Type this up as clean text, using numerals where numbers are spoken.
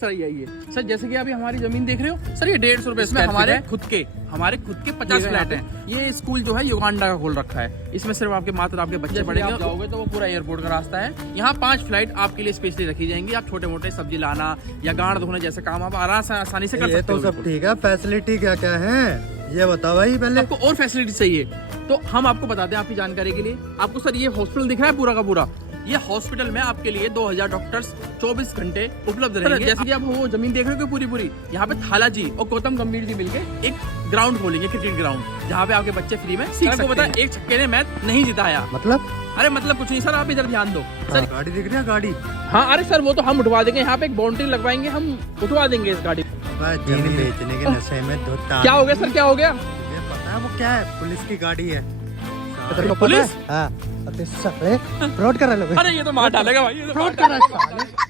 Sir यही है sir, जैसे कि अभी हमारी जमीन देख रहे हो सर, ये 150 रुपए इसमें हमारे खुद के 50 फ्लैट हैं। ये स्कूल जो है युगांडा का खोल रखा है, इसमें सिर्फ आपके मात्र आपके बच्चे पढ़ेंगे। आप जाओगे तो वो पूरा एयरपोर्ट का रास्ता है। यहाँ 5 फ्लाइट आपके लिए स्पेशली रखी जाएंगी। आप छोटे मोटे सब्जी लाना या गाड़ धोने जैसे काम आप आसानी से कर सकते हो। सब ठीक है, फैसिलिटी क्या क्या है ये बताओ भाई पहले। आपको और फैसिलिटी चाहिए तो हम आपको बताते हैं आपकी जानकारी के लिए। आपको सर ये हॉस्पिटल दिख रहा है पूरा का पूरा, ये हॉस्पिटल में आपके लिए 2000 डॉक्टर्स 24 घंटे उपलब्ध रहेंगे। जैसे कि आप वो जमीन देख रहे हो पूरी यहाँ पे थाला जी और गौतम गंभीर जी मिलके एक ग्राउंड खोलेंगे, क्रिकेट ग्राउंड, जहाँ पे आपके बच्चे फ्री में सीख सकते हैं। पता है एक छक्के ने मैच नहीं जिताया, मतलब? अरे मतलब कुछ नहीं सर, आप इधर ध्यान दो सर। गाड़ी दिख रही है गाड़ी? हाँ अरे सर वो तो हम उठवा देंगे, यहाँ पे एक बाउंड्री लगवाएंगे, हम उठवा देंगे इस गाड़ी। जमीन बेचने के नशे में धुता। क्या हो गया सर, क्या हो गया? ये पता है वो क्या है? पुलिस की गाड़ी है। पुलिस? हाँ, फ्रॉड कर रहे लोग। अरे ये तो मार डालेगा भाई, फ्रॉड कर रहा है।